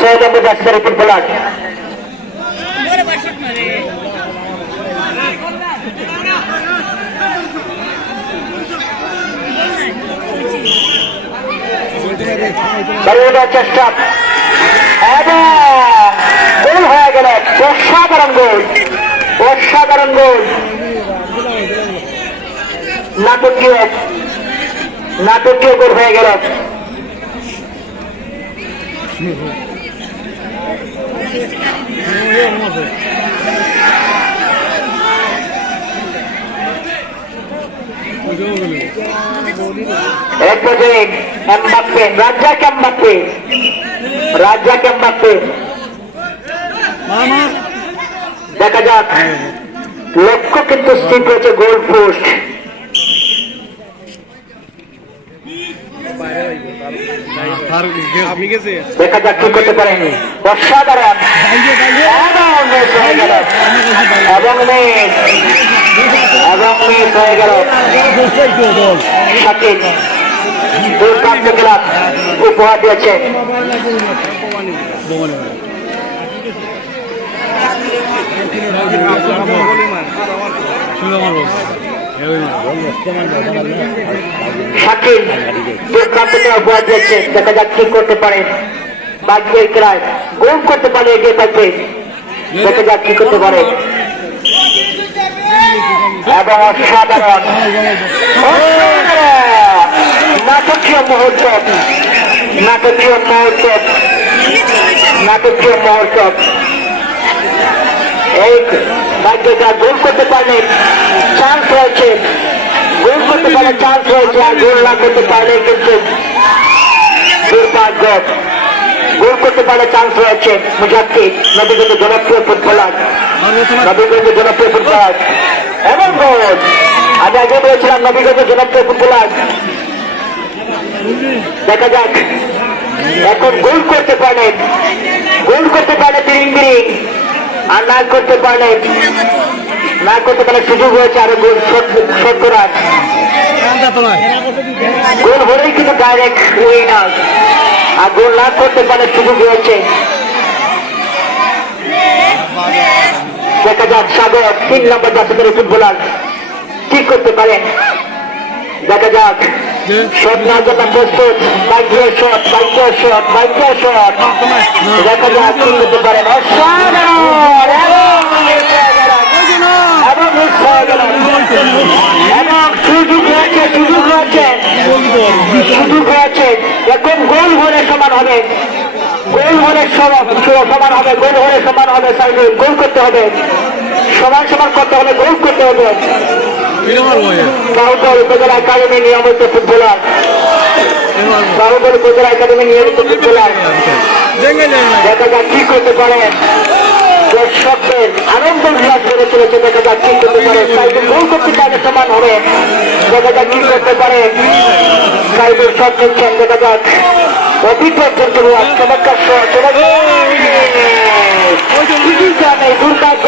6 নম্বর জার্সির ফুটবলার দাঁড়িয়ে দেওয়ার চেষ্টা এবং গোল হয়ে গেল। অসাধারণ গোল, অসাধারণ গোল। নাটকীয় নাটকীয় গোল হয়ে গেল। এক পর্যায়ে Mbappe, Razzak Mbappe, Razzak Mbappe. দেখা যাক, লক্ষ্য কিন্তু স্থির হয়েছে গোল পোস্ট। দেখা যাক কি করতে পারেন। অসাধারণ এবং মিস হয়ে গেল। শাকিব দুর্দান্ত খেলা উপহার দিয়েছে। শাকিব দুর্দান্ত খেলা উপহার দিয়েছে। দেখা যাক কি করতে পারে। ভাগ্যের খেলায় গোল করতে পারে, এগিয়ে থাকবে। দেখা যাক কি করতে পারে। এবং অসাধারণ নাটকীয় মুহূর্ত, নাটকীয় মুহূর্ত, নাটকীয় মুহূর্ত। এই ভাগ্যটা গোল করতে পারলে চান্স রয়েছে, গোল করতে পারলে চান্স রয়েছে। আর গোল না করতে পারলে কিন্তু দুর্ভাগ্য। গোল করতে পারলে চান্স রয়েছে। মুজাফফর নবীগঞ্জ জনপ্রিয় ফুটবলার, নবীগঞ্জ জনপ্রিয় ফুটবলার এবং গোল। আমি আগে বলেছিলাম নবীগঞ্জ জনপ্রিয় ফুটবলার। দেখা যাক এখন গোল করতে পারলে, গোল করতে পারলে তিরিং, আর না করতে পারলে সুযোগ হয়েছে আরো গোল শোধ করার। গোল হলেই কিন্তু ডাইরেক্ট উইনার, আর গোল না করতে পারলে সুযোগ হয়েছে। দেখা যাক সাগর 3 নম্বর জাতীয় ফুটবলার ঠিক করতে পারেন। দেখা যাক শট নেওয়ার জন্য প্রস্তুত। বাইকের শট, বাইকের শট, বাইকের শট। দেখা যাক কি করতে পারেন। এবং সুযোগ রয়েছে, সুযোগ রয়েছে, সুযোগ রয়েছে। এখন গোল হলে সমান হবে, গোল হলে সমান হবে, গোল হলে সমান হবে। গোল করতে হবে, সমান সমান করতে হবে, গোল করতে হবে। বাহুবল উপজেলা একাডেমি নিয়মিত ফুটবলার, বাহুবল উপজেলা একাডেমি নিয়মিত ফুটবলার। দেখা যাক কি করতে পারে। দর্শকদের আনন্দ উল্লাস করে চলেছে। দেখা যাক কি করতে পারে। সাইকেল গোল করতে পারলে সমান হবে। দেখা যাক কি করতে পারে। সাইকেল শট নিচ্ছেন। দেখা যাক অভিজ্ঞ চমৎকার শট। দুর্দান্ত